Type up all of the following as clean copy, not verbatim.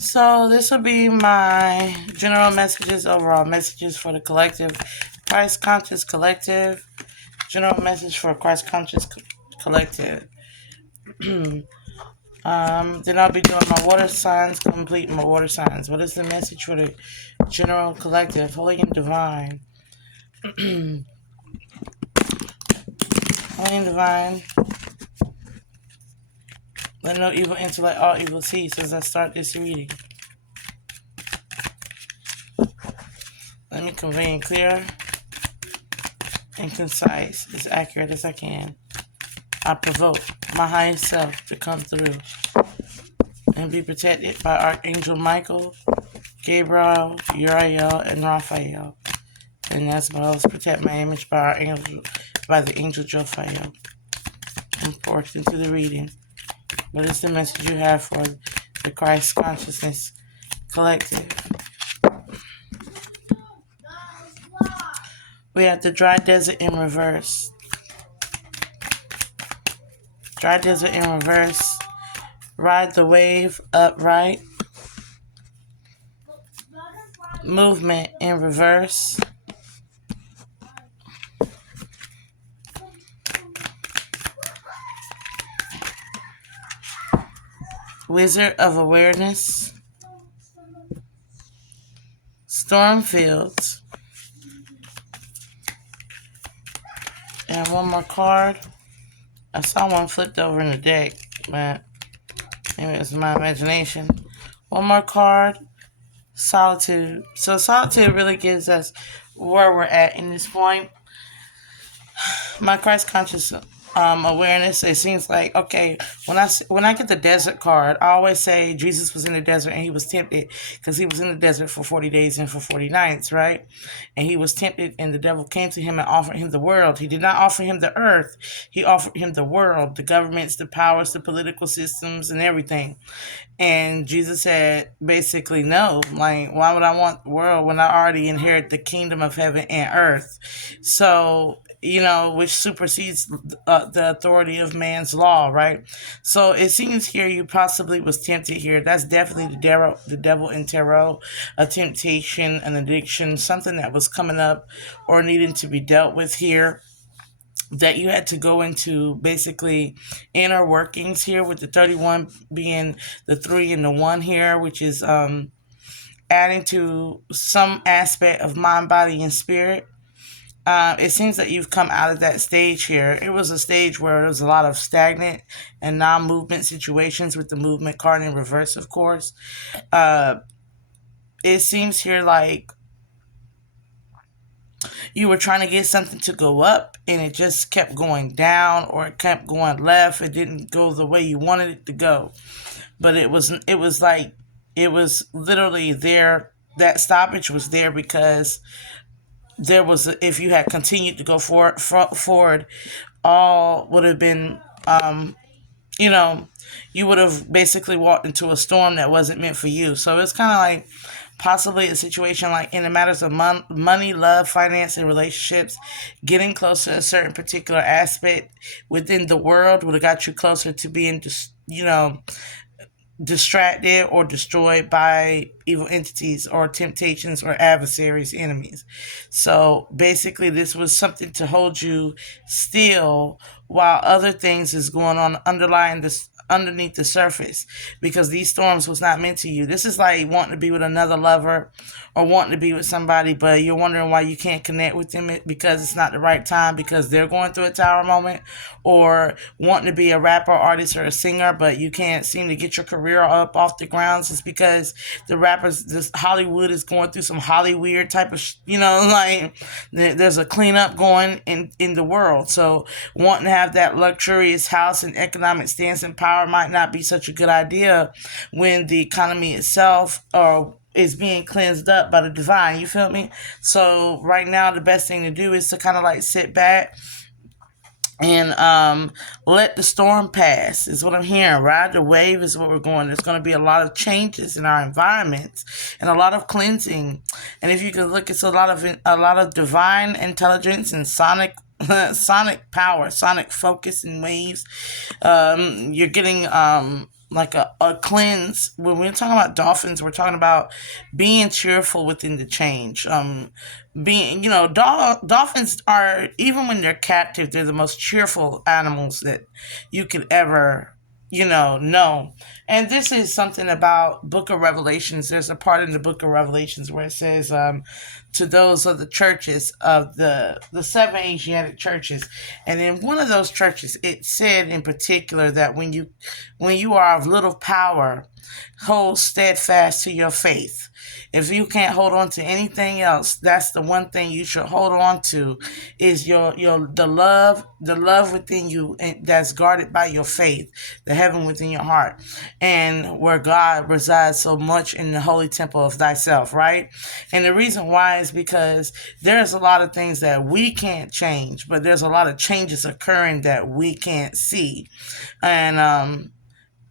So this will be my general messages, overall messages for the collective, Christ Conscious Collective. General message for Christ Conscious Collective. Then I'll be doing my water signs, complete my water signs. What is the message for the general collective, holy and divine? Holy and divine. Let no evil intellect, all evil cease as I start this reading. Let me convey and clear and concise, as accurate as I can. I provoke my highest self to come through and be protected by Archangel Michael, Gabriel, Uriel, and Raphael. And as well as protect my image by the angel Jophiel. I'm forced into the reading. What is the message you have for the Christ Consciousness Collective? We have the dry desert in reverse. Dry desert in reverse. Ride the wave upright. Movement in reverse. Wizard of Awareness. Storm Fields. And one more card. I saw one flipped over in the deck, but maybe it was my imagination. One more card. Solitude. So solitude really gives us where we're at in this point. My Christ conscious awareness, it seems like, okay, when I get the desert card, I always say Jesus was in the desert and he was tempted because he was in the desert for 40 days and for 40 nights, right? And he was tempted and the devil came to him and offered him the world. He did not offer him the earth. He offered him the world, the governments, the powers, the political systems, and everything. And Jesus said, basically, no. Like, why would I want the world when I already inherit the kingdom of heaven and earth? So, which supersedes the authority of man's law, right? So it seems here you possibly was tempted here. That's definitely the devil in tarot, a temptation, an addiction, something that was coming up or needing to be dealt with here, that you had to go into basically inner workings here, with the 31 being the 3 and the 1 here, which is adding to some aspect of mind, body, and spirit. It seems that you've come out of that stage here. It was a stage where there was a lot of stagnant and non-movement situations, with the movement card in reverse, of course. It seems here like you were trying to get something to go up and it just kept going down, or it kept going left. It didn't go the way you wanted it to go. But it was literally there. That stoppage was there because there was, if you had continued to go forward, all would have been, you would have basically walked into a storm that wasn't meant for you. So it's kind of like possibly a situation like in the matters of money, love, finance, and relationships, getting close to a certain particular aspect within the world would have got you closer to being distracted or destroyed by evil entities or temptations or adversaries, enemies. So basically this was something to hold you still while other things is going on underneath the surface, because these storms was not meant to you. This is like wanting to be with another lover or wanting to be with somebody, but you're wondering why you can't connect with them because it's not the right time, because they're going through a tower moment, or wanting to be a rapper, artist, or a singer, but you can't seem to get your career up off the grounds. It's because the rappers, this Hollywood is going through some Hollyweird type of, like there's a cleanup going in the world. So wanting to have that luxurious house and economic stance and power might not be such a good idea when the economy itself is being cleansed up by the divine. You feel me? So right now the best thing to do is to kind of like sit back and let the storm pass, is what I'm hearing. Ride the wave is what we're going. There's going to be a lot of changes in our environment and a lot of cleansing. And if you can look, it's a lot of divine intelligence and sonic power, sonic focus and waves. You're getting like a cleanse. When we're talking about dolphins, we're talking about being cheerful within the change. Being, dolphins are, even when they're captive, they're the most cheerful animals that you could ever, know. And this is something about Book of Revelations. There's a part in the Book of Revelations where it says, to those of the churches of the seven Asiatic churches, and in one of those churches, it said in particular that when you are of little power, hold steadfast to your faith. If you can't hold on to anything else, that's the one thing you should hold on to, is your the love within you, and that's guarded by your faith, the heaven within your heart, and where God resides so much in the holy temple of thyself, right? And the reason why is because there's a lot of things that we can't change, but there's a lot of changes occurring that we can't see. And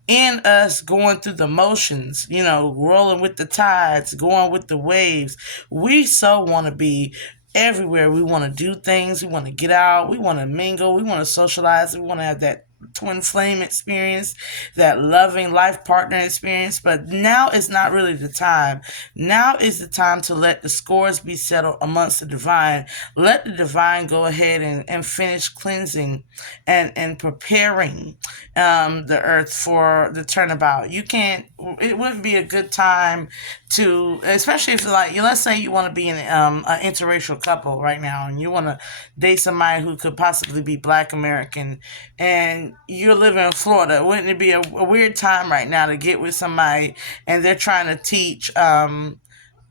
in us going through the motions, rolling with the tides, going with the waves, we so want to be everywhere. We want to do things. We want to get out. We want to mingle. We want to socialize. We want to have that twin flame experience, that loving life partner experience. But now is not really the time. Now is the time to let the scores be settled amongst the divine. Let the divine go ahead and finish cleansing and preparing the earth for the turnabout. It wouldn't be a good time to, especially if, like, let's say you want to be in an interracial couple right now, and you want to date somebody who could possibly be Black American, and you're living in Florida. Wouldn't it be a weird time right now to get with somebody and they're trying to teach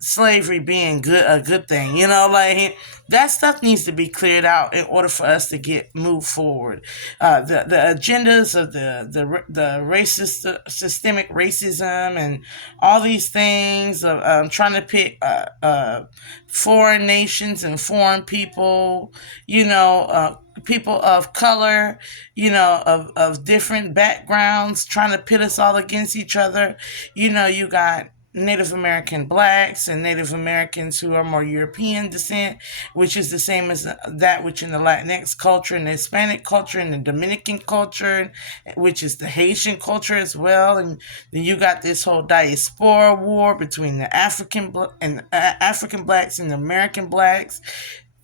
slavery being a good thing? Like, that stuff needs to be cleared out in order for us to move forward. The agendas of the racist, systemic racism, and all these things of trying to pick foreign nations and foreign people, people of color, of different backgrounds, trying to pit us all against each other. You got Native American blacks and Native Americans who are more European descent, which is the same as that which in the Latinx culture and the Hispanic culture and the Dominican culture, which is the Haitian culture as well. And then you got this whole diaspora war between the African blacks and the American blacks.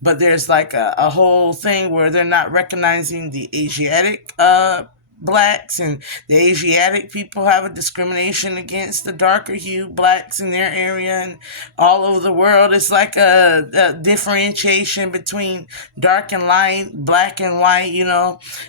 But there's like a whole thing where they're not recognizing the Asiatic blacks, and the Asiatic people have a discrimination against the darker hue blacks in their area, and all over the world it's like a differentiation between dark and light, black and white.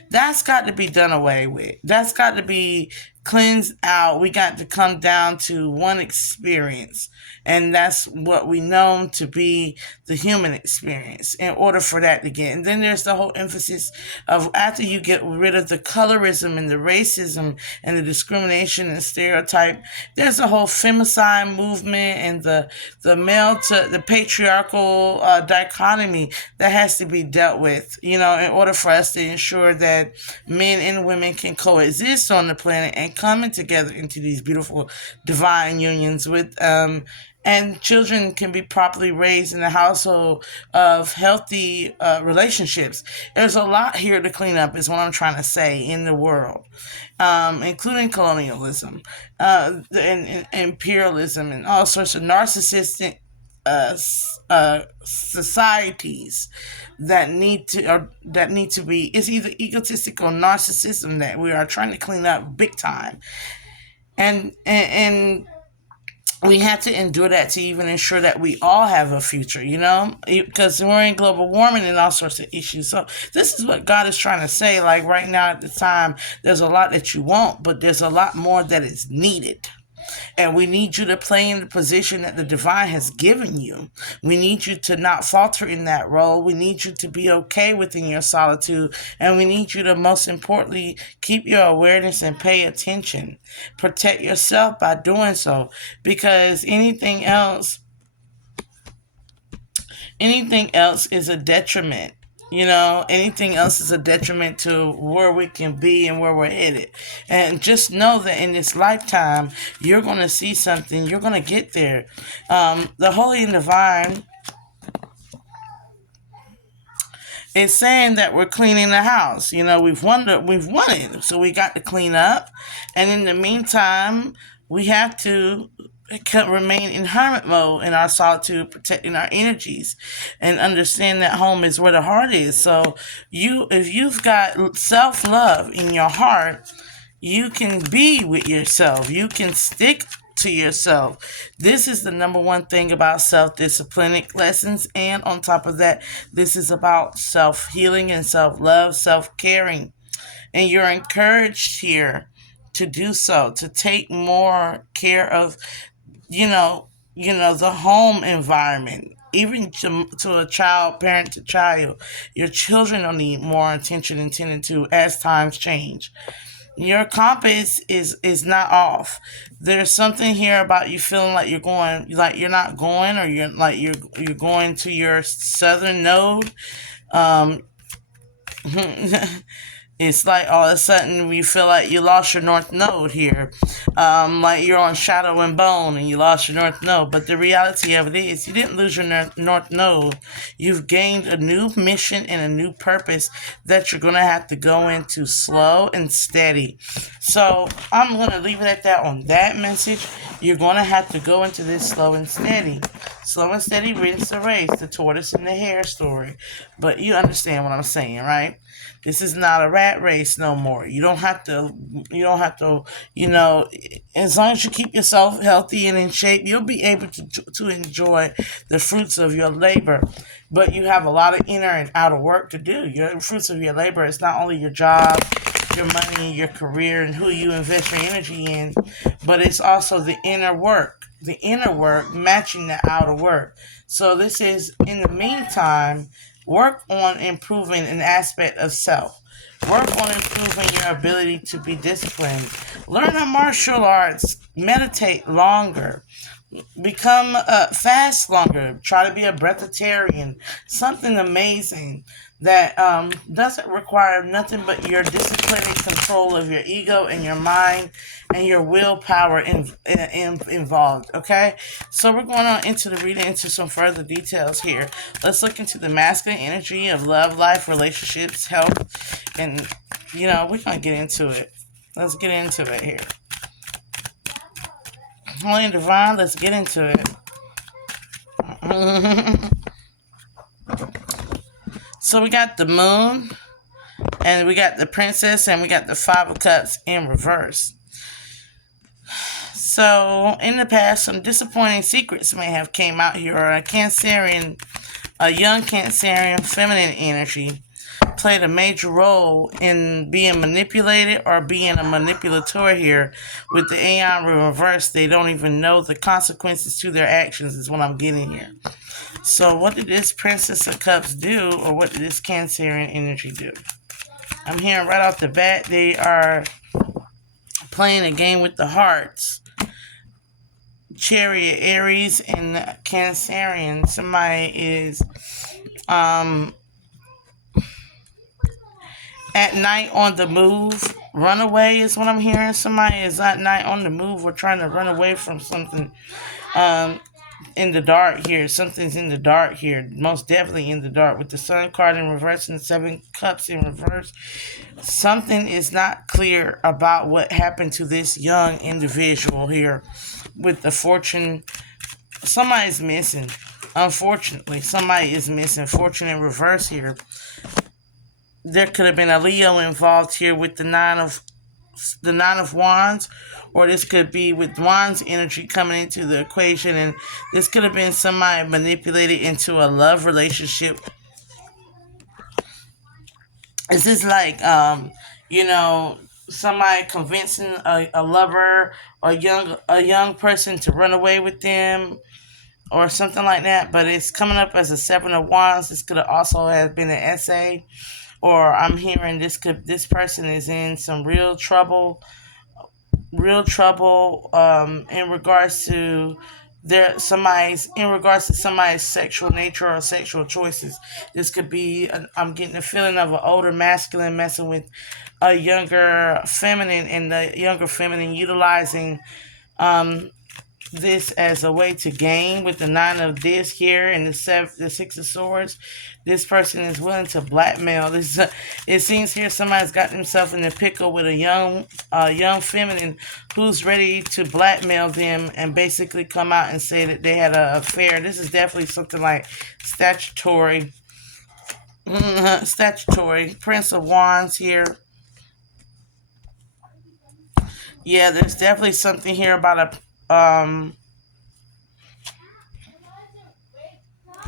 That's got to be done away with. That's got to be cleansed out. We got to come down to one experience, and that's what we know to be the human experience, in order for that to get. And then there's the whole emphasis of, after you get rid of the colorism and the racism and the discrimination and stereotype, there's a whole femicide movement and the male to the patriarchal dichotomy that has to be dealt with, in order for us to ensure that men and women can coexist on the planet and coming together into these beautiful divine unions with and children can be properly raised in a household of healthy relationships. There's a lot here to clean up, is what I'm trying to say, in the world, including colonialism, and imperialism, and all sorts of narcissistic societies that need to be. It's either egotistical narcissism that we are trying to clean up big time, and we have to endure that to even ensure that we all have a future, because we're in global warming and all sorts of issues. So this is what God is trying to say. Like, right now at the time, there's a lot that you want, but there's a lot more that is needed. And we need you to play in the position that the divine has given you. We need you to not falter in that role. We need you to be okay within your solitude. And we need you to, most importantly, keep your awareness and pay attention. Protect yourself by doing so. Because anything else is a detriment. Anything else is a detriment to where we can be and where we're headed. And just know that in this lifetime, you're going to see something. You're going to get there. The holy and divine It's saying that we're cleaning the house. We've won it, so we got to clean up, and in the meantime, we have to remain in hermit mode in our solitude, protecting our energies, and understand that home is where the heart is. So, if you've got self love in your heart, you can be with yourself. You can stick to yourself. This is the number one thing about self-disciplining lessons. And on top of that, this is about self-healing and self-love, self-caring. And you're encouraged here to do so, to take more care of, the home environment. Even to a child, parent to child, your children will need more attention and tended to as times change. Your compass is not off. There's something here about you feeling like you're not going, or you're going to your southern node. Um, It's like all of a sudden you feel like you lost your north node here. Like you're on shadow and bone and you lost your north node. But the reality of it is you didn't lose your north node. You've gained a new mission and a new purpose that you're going to have to go into slow and steady. So I'm going to leave it at that on that message. You're going to have to go into this slow and steady. Slow and steady wins the race, the tortoise and the hare story. But you understand what I'm saying, right? This is not a rat race no more. You don't have to, as long as you keep yourself healthy and in shape, you'll be able to enjoy the fruits of your labor. But you have a lot of inner and outer work to do. Your fruits of your labor is not only your job, your money, your career, and who you invest your energy in, but it's also the inner work. The inner work matching the outer work. So this is, in the meantime, work on improving an aspect of self. Work on improving your ability to be disciplined. Learn a martial arts. Meditate longer. Become fast longer. Try to be a breatharian. Something amazing that doesn't require nothing but your disciplining control of your ego and your mind and your willpower involved. Okay, so we're going on into the reading, into some further details here. Let's look into the masculine energy of love, life, relationships, health, and we're gonna get into it. Let's get into it here. Holy and divine, let's get into it. So we got the moon, and we got the princess, and we got the five of cups in reverse. So in the past, some disappointing secrets may have came out here, or a young Cancerian feminine energy played a major role in being manipulated or being a manipulator here. With the Aeon reverse, they don't even know the consequences to their actions, is what I'm getting here. So what did this Princess of Cups do, or what did this Cancerian energy do? I'm hearing right off the bat they are playing a game with the hearts. Chariot, Aries, and Cancerian. Somebody is at night on the move. Runaway is what I'm hearing. Somebody is at night on the move or trying to run away from something. In the dark here. Something's in the dark here. Most definitely in the dark. With the Sun card in reverse and the Seven Cups in reverse. Something is not clear about what happened to this young individual here. With the Fortune. Somebody's missing. Unfortunately, somebody is missing. Fortune in reverse here. There could have been a Leo involved here with the Nine of Wands, or this could be with Wands energy coming into the equation, and this could have been somebody manipulated into a love relationship. Is this like somebody convincing a lover or a young person to run away with them or something like that? But it's coming up as a Seven of Wands. This could have also have been an essay, or I'm hearing this person is in some real trouble in regards to somebody's sexual nature or sexual choices. This could be I'm getting a feeling of an older masculine messing with a younger feminine, and the younger feminine utilizing this as a way to gain with the nine of disc here and the six of swords. This person is willing to blackmail. This it seems here somebody's got themselves in a pickle with a young feminine who's ready to blackmail them and basically come out and say that they had an affair. This is definitely something like statutory. Statutory. Prince of Wands here. Yeah, there's definitely something here about a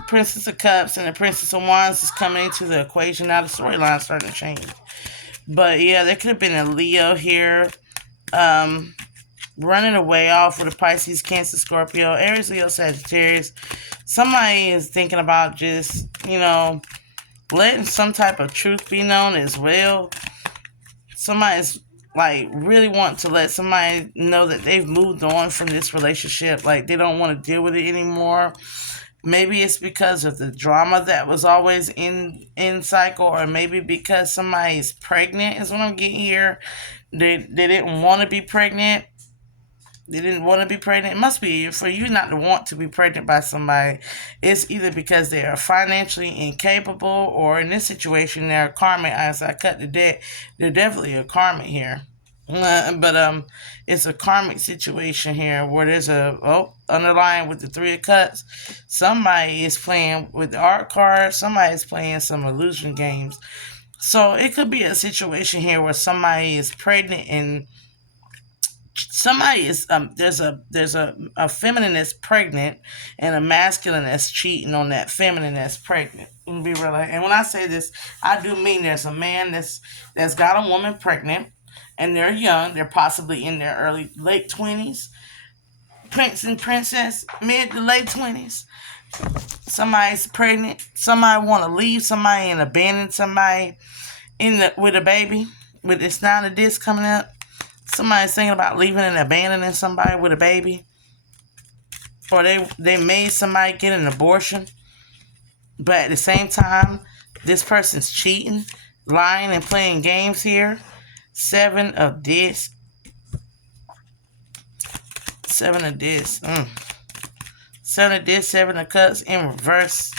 Princess of Cups and the Princess of Wands is coming into the equation. Now the storyline's starting to change. But yeah, there could have been a Leo here. Um, Running away off with a Pisces, Cancer, Scorpio, Aries, Leo, Sagittarius. Somebody is thinking about just, letting some type of truth be known as well. Somebody's like really want to let somebody know that they've moved on from this relationship. Like they don't want to deal with it anymore. Maybe it's because of the drama that was always in cycle, or maybe because somebody is pregnant is what I'm getting here. They didn't want to be pregnant. They didn't want to be pregnant. It must be for you not to want to be pregnant by somebody. It's either because they are financially incapable, or in this situation, they're a karmic. As I cut the debt, they're definitely a karmic here. But it's a karmic situation here where there's underlying with the three of cups. Somebody is playing with the art card. Somebody is playing some illusion games. So it could be a situation here where somebody is pregnant and somebody is there's a feminine that's pregnant and a masculine that's cheating on that feminine that's pregnant. Be real. And when I say this, I do mean there's a man that's got a woman pregnant, and they're young. They're possibly in their late 20s, prince and princess, mid to late 20s. Somebody's pregnant. Somebody want to leave somebody and abandon somebody with a baby. With this nine of discs coming up, somebody's thinking about leaving and abandoning somebody with a baby, or they made somebody get an abortion. But at the same time, this person's cheating, lying, and playing games here. Seven of discs. Seven of discs. Seven of discs, seven of cups in reverse.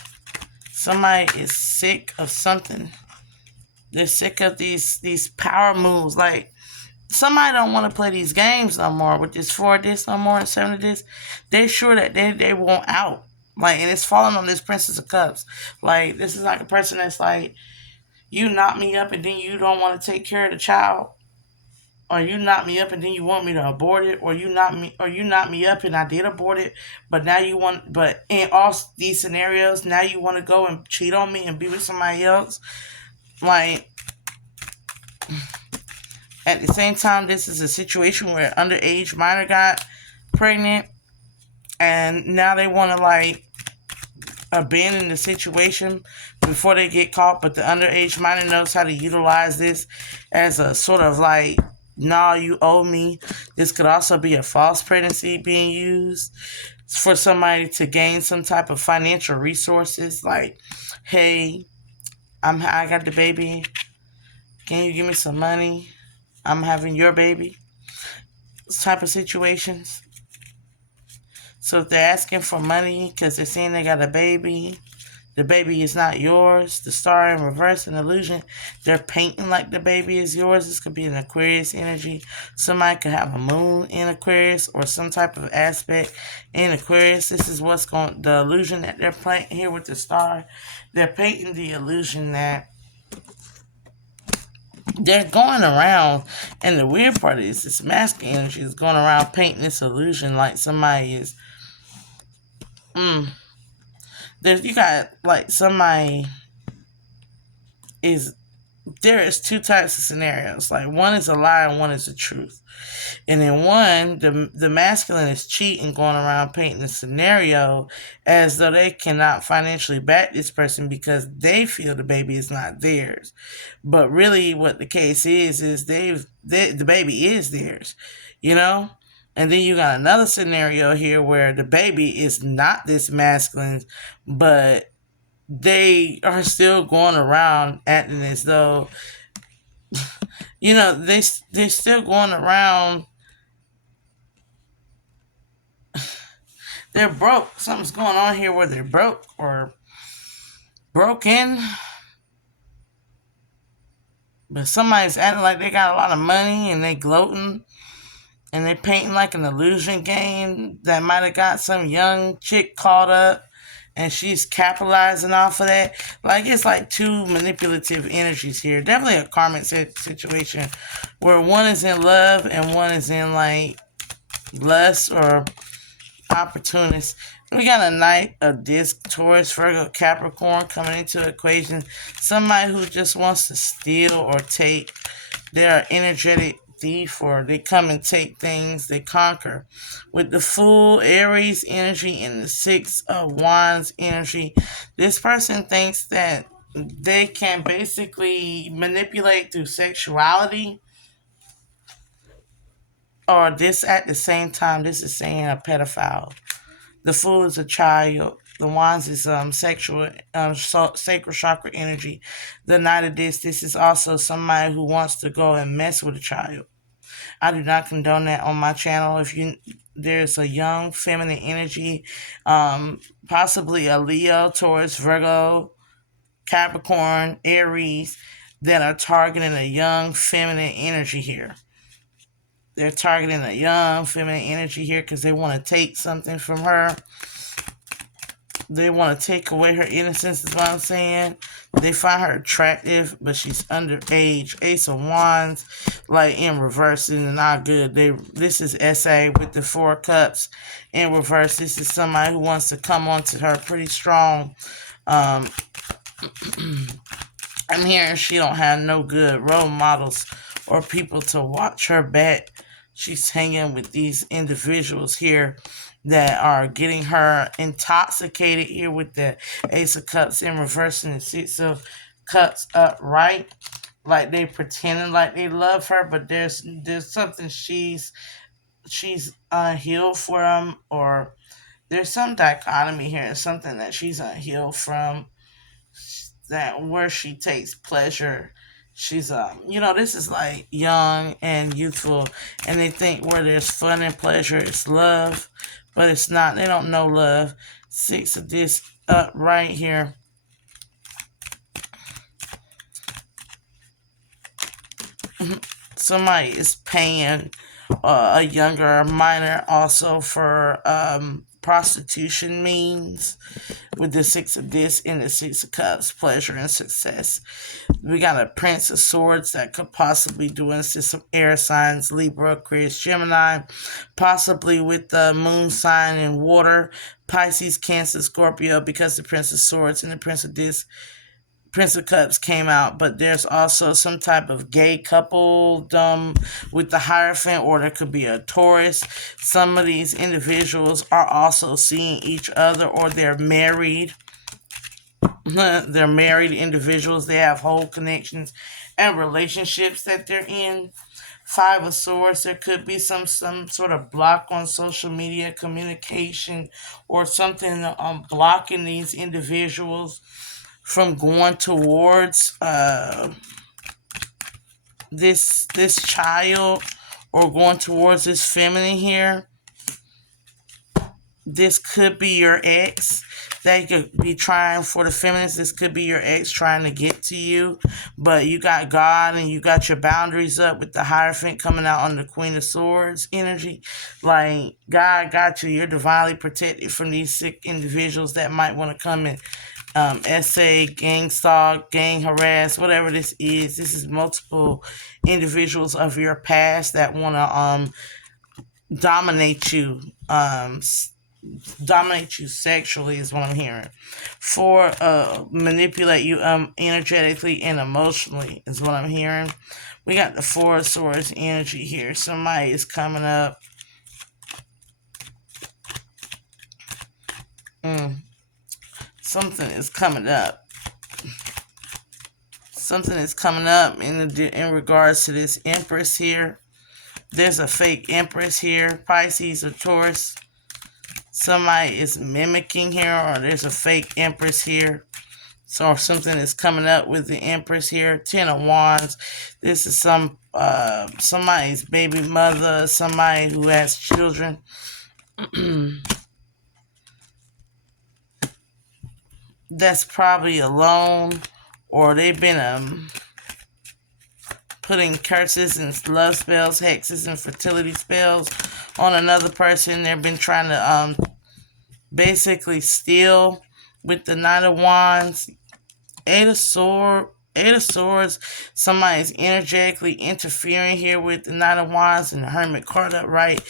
Somebody is sick of something. They're sick of these power moves. Like, somebody don't want to play these games no more with this four of this no more and seven of this. They're sure that they want out. Like, and it's falling on this Princess of Cups. Like, this is like a person that's like, you knock me up and then you don't want to take care of the child. Or you knock me up and then you want me to abort it, or you knock me up and I did abort it, but now you want, but in all these scenarios, now you want to go and cheat on me and be with somebody else. Like, at the same time, this is a situation where underage minor got pregnant, and now they want to like abandon the situation before they get caught. But the underage minor knows how to utilize this as a sort of like, nah, you owe me. This could also be a false pregnancy being used for somebody to gain some type of financial resources. Like, hey, I got the baby. Can you give me some money? I'm having your baby. This type of situations. So if they're asking for money because they're saying they got a baby, the baby is not yours. The star in reverse, an illusion. They're painting like the baby is yours. This could be an Aquarius energy. Somebody could have a moon in Aquarius or some type of aspect in Aquarius. This is the illusion that they're painting here with the star. They're painting the illusion that they're going around, and the weird part is this masculine energy is going around painting this illusion like somebody is you got like somebody is there is two types of scenarios. Like, one is a lie and one is the truth. And in one, the masculine is cheating, going around painting the scenario as though they cannot financially back this person because they feel the baby is not theirs. But really what the case is the baby is theirs, you know? And then you got another scenario here where the baby is not this masculine, but they are still going around acting as though, they're still going around They're broke. Something's going on here where they're broke or broken. But somebody's acting like they got a lot of money and they gloating and they painting like an illusion game that might have got some young chick caught up and she's capitalizing off of that. Like, it's like two manipulative energies here. Definitely a karmic situation where one is in love and one is in like lust or opportunist. We got a Knight, a disc, Taurus, Virgo, Capricorn coming into the equation. Somebody who just wants to steal or take. They're an energetic thief, or they come and take things, they conquer. With the Fool, Aries energy, and the Six of Wands energy, this person thinks that they can basically manipulate through sexuality, or this at the same time, this is saying a pedophile. The Fool is a child. The Wands is sexual, sacral chakra energy. The Knight of this is also somebody who wants to go and mess with a child. I do not condone that on my channel. If there's a young feminine energy, possibly a Leo, Taurus, Virgo, Capricorn, Aries, that are targeting a young feminine energy here. They're targeting a young feminine energy here because they want to take something from her. They want to take away her innocence, is what I'm saying. They find her attractive, but she's underage. Ace of Wands, like in reverse, is not good. This is SA with the Four Cups in reverse. This is somebody who wants to come onto her pretty strong. I'm hearing she don't have no good role models or people to watch her back. She's hanging with these individuals here that are getting her intoxicated here with the Ace of Cups in reverse and the Six of Cups upright. Like they pretending like they love her, but there's something she's unhealed from, or there's some dichotomy here. Something that she's unhealed from, that where she takes pleasure. She's this is like young and youthful, and they think where there's fun and pleasure it's love, but it's not. They don't know love. Six of this up right here. Somebody is paying a younger minor also for prostitution means, with the Six of this and the Six of Cups, pleasure and success. We got a Prince of Swords that could possibly do assist some air signs, Libra, Aquarius, Gemini, possibly with the moon sign and water, Pisces, Cancer, Scorpio, because the Prince of Swords and the Prince of Cups came out. But there's also some type of gay couple with the Hierophant, or there could be a Taurus. Some of these individuals are also seeing each other, or they're married. They're married individuals. They have whole connections and relationships that they're in. Five of Swords, there could be some sort of block on social media communication, or something blocking these individuals from going towards this child, or going towards this feminine here. This could be your ex. They could be trying for the feminists. This could be your ex trying to get to you. But you got God and you got your boundaries up with the Hierophant coming out on the Queen of Swords energy. Like, God got you. You're divinely protected from these sick individuals that might want to come and essay, gang stalk, gang harass, whatever this is. This is multiple individuals of your past that want to dominate you. Dominate you sexually is what I'm hearing. For manipulate you energetically and emotionally is what I'm hearing. We got the Four of Swords energy here. Somebody is coming up. Something is coming up. Something is coming up in regards to this Empress here. There's a fake Empress here. Pisces or Taurus. Somebody is mimicking here, or there's a fake Empress here. So something is coming up with the Empress here. Ten of Wands. This is somebody's baby mother, somebody who has children. that's probably alone, or they've been putting curses and love spells, hexes, and fertility spells on another person. They've been trying to basically steal with the Knight of Wands. Eight of Swords, somebody's energetically interfering here with the Knight of Wands and the Hermit card upright.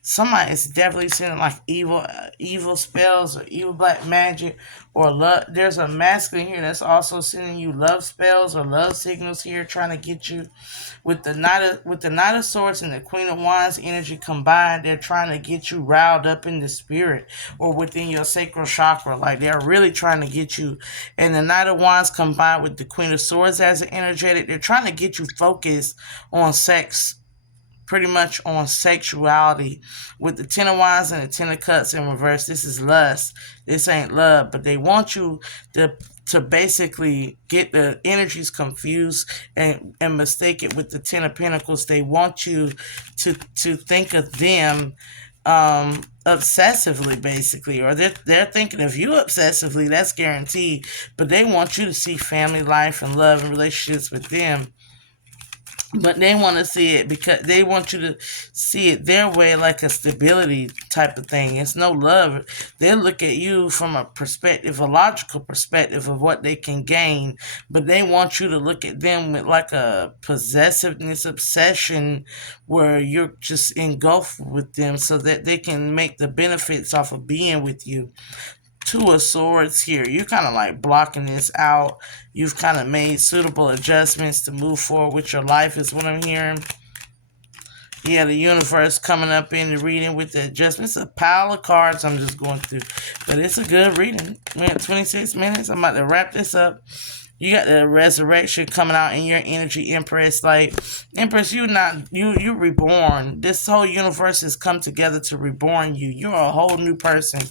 Somebody is definitely sending like evil spells or evil black magic or love. There's a masculine here that's also sending you love spells or love signals here, trying to get you with the Knight of Swords and the Queen of Wands energy combined. They're trying to get you riled up in the spirit or within your sacral chakra. Like they're really trying to get you. And the Knight of Wands combined with the Queen of Swords as an energetic, they're trying to get you focused on sex, pretty much on sexuality. With the Ten of Wands and the Ten of Cups in reverse, this is lust. This ain't love. But they want you to basically get the energies confused and mistake it with the Ten of Pentacles. They want you to think of them obsessively, basically, or they're thinking of you obsessively. That's guaranteed. But they want you to see family life and love and relationships with them. But they want to see it because they want you to see it their way, like a stability type of thing. It's no love. They look at you from a perspective, a logical perspective of what they can gain. But they want you to look at them with like a possessiveness, obsession, where you're just engulfed with them so that they can make the benefits off of being with you. Two of Swords here. You're kind of like blocking this out. You've kind of made suitable adjustments to move forward with your life is what I'm hearing. Yeah, the universe coming up in the reading with the adjustments. A pile of cards I'm just going through. But it's a good reading. We're at 26 minutes. I'm about to wrap this up. You got the resurrection coming out in your energy, Empress. Like, Empress, you're reborn. This whole universe has come together to reborn you. You're a whole new person.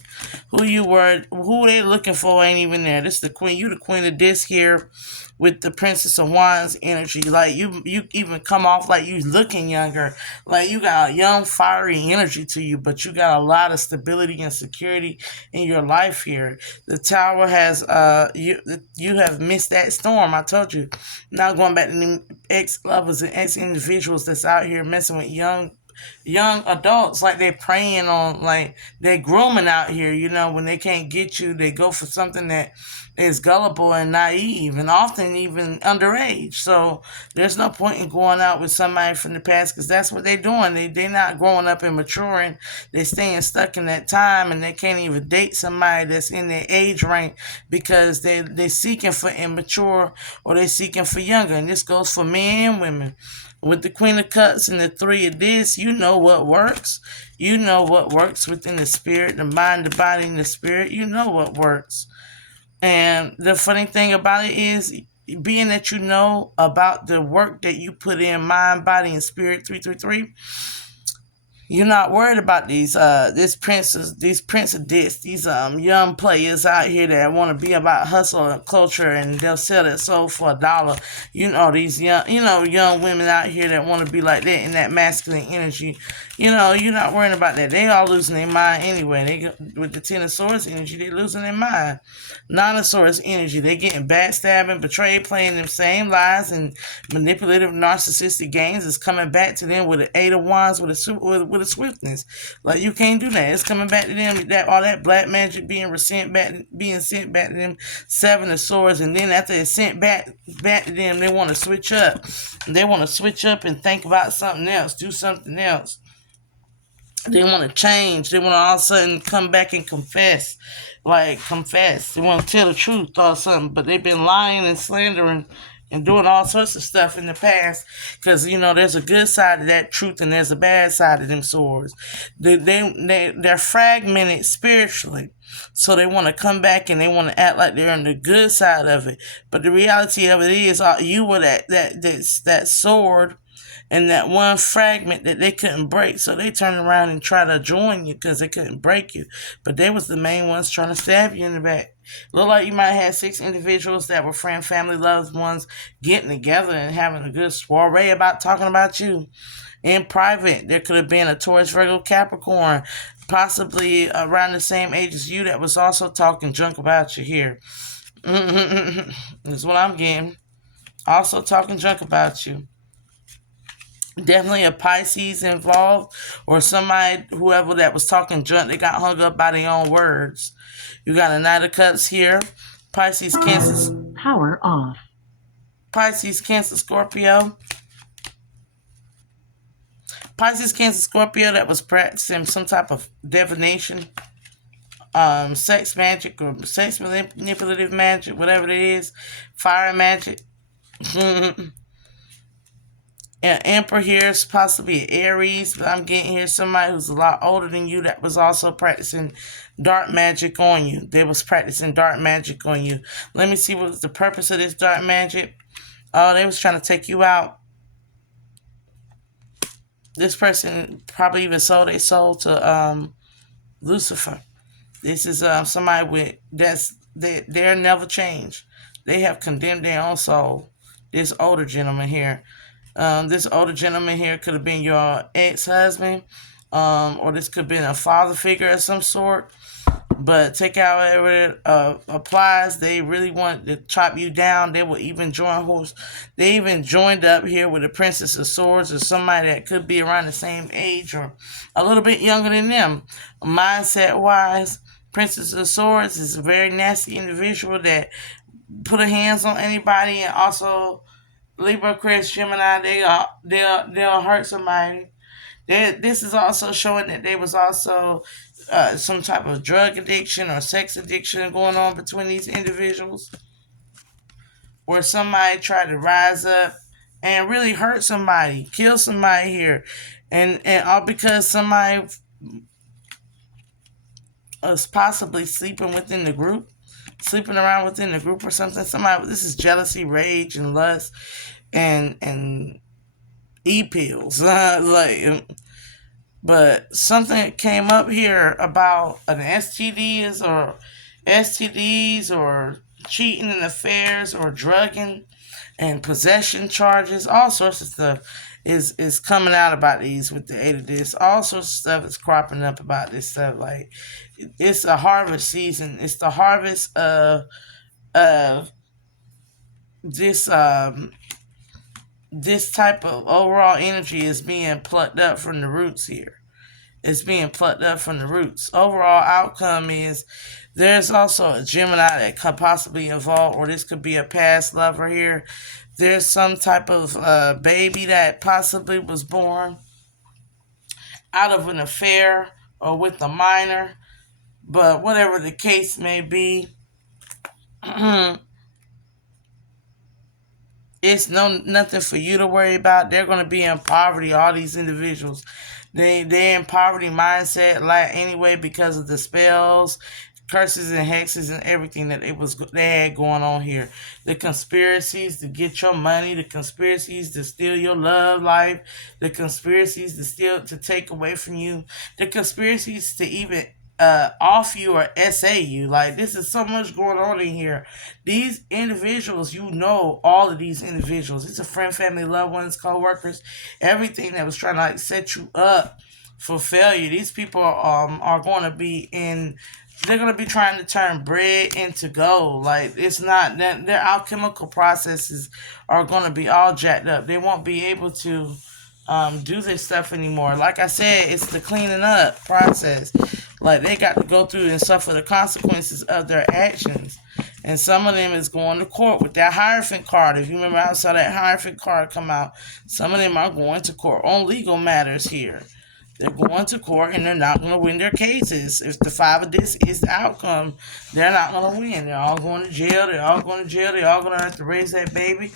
Who you were, who they looking for ain't even there. This is the queen. You the queen of disc here with the Princess of Wands energy. Like, you even come off like you looking younger. Like, you got a young, fiery energy to you, but you got a lot of stability and security in your life here. The Tower has, you have missed that storm. I told you. Now going back to the ex-lovers and ex-individuals that's out here messing with young adults, like they're preying on, like they're grooming out here. You know, when they can't get you, they go for something that is gullible and naive and often even underage. So there's no point in going out with somebody from the past because that's what they're doing. They're not growing up and maturing. They're staying stuck in that time, and they can't even date somebody that's in their age range because they're seeking for immature or they're seeking for younger. And this goes for men and women. With the Queen of Cups and the Three of Discs, you know what works. You know what works within the spirit, the mind, the body, and the spirit. You know what works. And the funny thing about it is, being that you know about the work that you put in mind, body, and spirit, 333, you're not worried about these prince of discs, these young players out here that want to be about hustle and culture, and they'll sell their soul for $1. You know, these young women out here that want to be like that in that masculine energy. You know, you're not worrying about that. They all losing their mind anyway. With the Ten of Swords energy, they losing their mind. Nine of Swords energy, they getting backstabbing, betrayed, playing them same lies and manipulative, narcissistic games is coming back to them with an Eight of Wands with a swiftness. Like, you can't do that. It's coming back to them. That all that black magic being sent back to them. Seven of Swords, and then after it's sent back to them, they want to switch up. They want to switch up and think about something else, do something else. They want to change. They want to all of a sudden come back and confess. Like, confess. They want to tell the truth or something. But they've been lying and slandering and doing all sorts of stuff in the past. Because, you know, there's a good side of that truth and there's a bad side of them swords. They're fragmented spiritually. So they want to come back and they want to act like they're on the good side of it. But the reality of it is, you were that sword and that one fragment that they couldn't break. So they turned around and tried to join you because they couldn't break you. But they was the main ones trying to stab you in the back. Look like you might have 6 individuals that were friend, family, loved ones getting together and having a good soiree about talking about you. In private, there could have been a Taurus, Virgo, Capricorn, possibly around the same age as you, that was also talking junk about you here. That's what I'm getting. Also talking junk about you. Definitely a Pisces involved, or somebody, whoever that was talking junk, they got hung up by their own words. You got a Knight of Cups here. Pisces, Cancer. Power off. Pisces, Cancer, Scorpio. Pisces, Cancer, Scorpio that was practicing some type of divination, sex magic or sex manipulative magic, whatever it is, fire magic. And Emperor here is possibly an Aries, but I'm getting here somebody who's a lot older than you that was also practicing dark magic on you. They was practicing dark magic on you. Let me see what was the purpose of this dark magic. Oh, they was trying to take you out. This person probably even sold their soul to Lucifer. This is somebody with they're never changed. They have condemned their own soul. This older gentleman here. This older gentleman here could have been your ex-husband, or this could have been a father figure of some sort. But take out whatever it applies. They really want to chop you down. They will even join who's. They even joined up here with the Princess of Swords, or somebody that could be around the same age or a little bit younger than them. Mindset wise, Princess of Swords is a very nasty individual that put her hands on anybody, and also Libra, Aquarius, Gemini. They'll hurt somebody. This is also showing that there was also some type of drug addiction or sex addiction going on between these individuals, where somebody tried to rise up and really hurt somebody, kill somebody here, and all because somebody was possibly sleeping within the group, sleeping around within the group or something. Somebody, this is jealousy, rage, and lust, and e-pills, But something came up here about an STDs or cheating in affairs or drugging and possession charges. All sorts of stuff is coming out about these with the 8 of this. All sorts of stuff is cropping up about this stuff. Like, it's a harvest season. It's the harvest of this this type of overall energy is being plucked up from the roots here. It's being plucked up from the roots. Overall outcome is there's also a Gemini that could possibly involve, or this could be a past lover here. There's some type of baby that possibly was born out of an affair or with a minor. But whatever the case may be, it's nothing for you to worry about. They're going to be in poverty. All these individuals, they're in poverty mindset, like anyway, because of the spells, curses, and hexes, and everything that they had going on here. The conspiracies to get your money, the conspiracies to steal your love life, the conspiracies to take away from you, the conspiracies to even off you or SA you. Like, this is so much going on in here. These individuals, all of these individuals. These are friend, family, loved ones, co-workers, everything that was trying to like set you up for failure. These people are going to be in. They're going to be trying to turn bread into gold. Like, it's not that their alchemical processes are going to be all jacked up. They won't be able to do this stuff anymore. Like I said, it's the cleaning up process. Like, they got to go through and suffer the consequences of their actions. And some of them is going to court with that Hierophant card. If you remember, I saw that Hierophant card come out. Some of them are going to court on legal matters here. They're going to court and they're not going to win their cases. If the 5 of this is the outcome, they're not going to win. They're all going to jail. They're all going to jail. They're all going to have to raise that baby.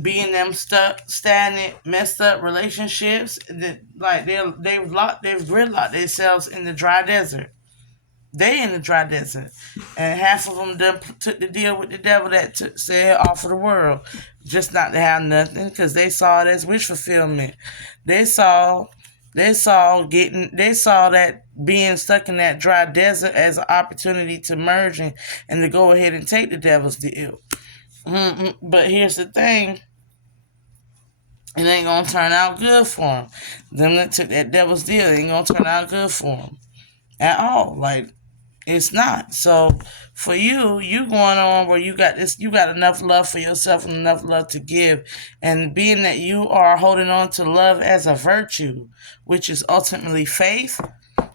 Being them stuck, stagnant, messed up relationships that like they've gridlocked themselves in the dry desert. They in the dry desert, and half of them done took the deal with the devil that said off of the world, just not to have nothing, because they saw it as wish fulfillment. They saw that being stuck in that dry desert as an opportunity to merge and to go ahead and take the devil's deal. But here's the thing. It ain't gonna turn out good for them. Them that took that devil's deal, it ain't gonna turn out good for them at all. Like, It's not. So for you going on where you got this, you got enough love for yourself and enough love to give. And being that you are holding on to love as a virtue, which is ultimately faith,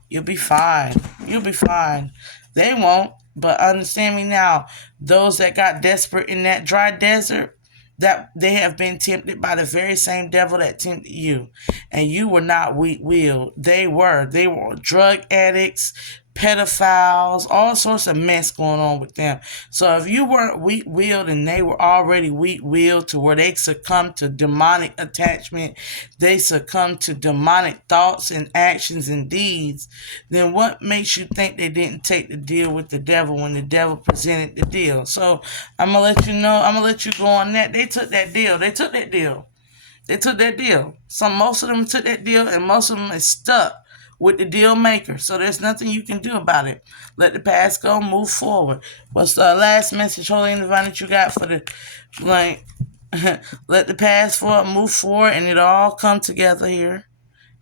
you'll be fine. You'll be fine. They won't. But understand me now. Those that got desperate in that dry desert, that they have been tempted by the very same devil that tempted you. And you were not weak-willed. They were. They were drug addicts, pedophiles, all sorts of mess going on with them. So if you weren't weak-willed and they were already weak-willed to where they succumbed to demonic attachment, they succumbed to demonic thoughts and actions and deeds, then what makes you think they didn't take the deal with the devil when the devil presented the deal? So I'm going to let you know, I'm going to let you go on that. They took that deal. They took that deal. They took that deal. Most of them took that deal, and most of them is stuck with the deal maker. So there's nothing you can do about it. Let the past go, move forward. What's the last message, Holy and Divine, that you got for the, like, let the past forward, move forward, and it'll all come together here.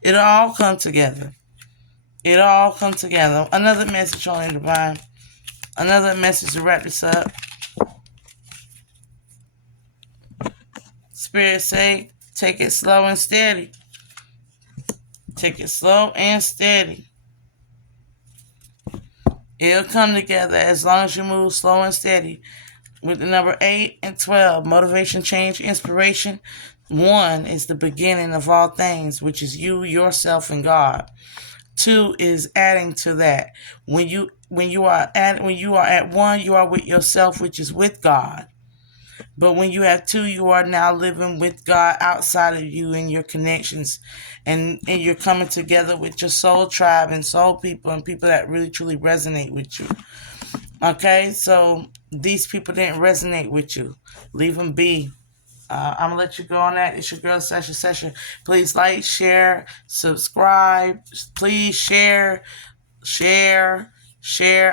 It'll all come together. It'll all come together. Another message, Holy and Divine. Another message to wrap this up. Spirit say, take it slow and steady. Take it slow and steady. It'll come together as long as you move slow and steady. With the number 8 and 12, motivation, change, inspiration. 1 is the beginning of all things, which is you, yourself, and God. 2 is adding to that. When you are at 1, you are with yourself, which is with God. But when you have 2, you are now living with God outside of you and your connections. And you're coming together with your soul tribe and soul people and people that really truly resonate with you. Okay, so these people didn't resonate with you. Leave them be. I'm going to let you go on that. It's your girl, Sesha. Please like, share, subscribe. Please share.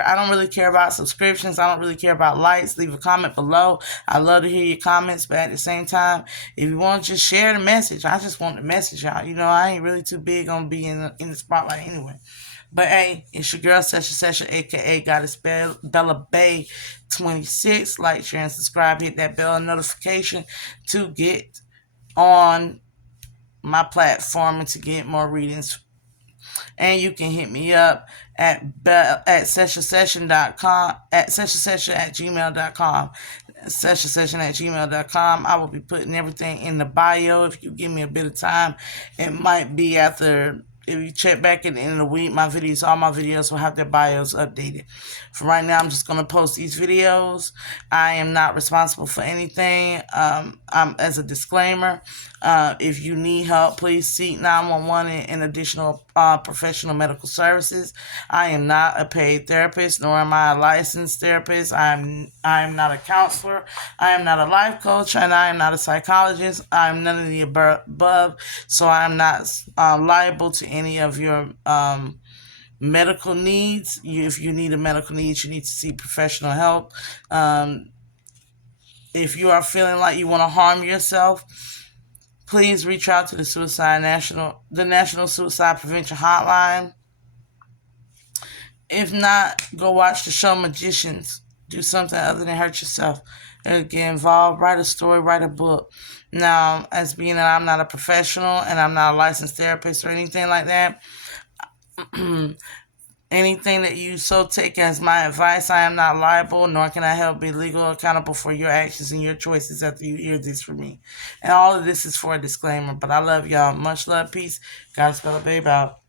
I don't really care about subscriptions. I don't really care about likes. Leave a comment below. I love to hear your comments, but at the same time, if you want to just share the message, I just want the message out. You know, I ain't really too big on being in the spotlight anyway. But hey, it's your girl, Sesha, a.k.a. Goddess Bella Bay 26. Like, share, and subscribe. Hit that bell notification to get on my platform and to get more readings. And you can hit me up at seshasession.com, at seshasession@gmail.com. seshasession@gmail.com. I will be putting everything in the bio. If you give me a bit of time, it might be after. If you check back at the end of the week, all my videos will have their bios updated. For right now, I'm just going to post these videos. I am not responsible for anything. As a disclaimer, if you need help, please seek 911 and additional professional medical services. I am not a paid therapist, nor am I a licensed therapist. I am not a counselor. I am not a life coach, and I am not a psychologist. I am none of the above, so I am not liable to any of your medical needs. If you need a medical needs, you need to seek professional help. If you are feeling like you want to harm yourself, please reach out to the National Suicide Prevention Hotline. If not, go watch the show Magicians. Do something other than hurt yourself. Get involved, write a story, write a book. Now, as being that I'm not a professional and I'm not a licensed therapist or anything like that, anything that you so take as my advice, I am not liable, nor can I help be legal accountable for your actions and your choices after you hear this from me. And all of this is for a disclaimer, but I love y'all. Much love, peace. Gotta spell a babe out.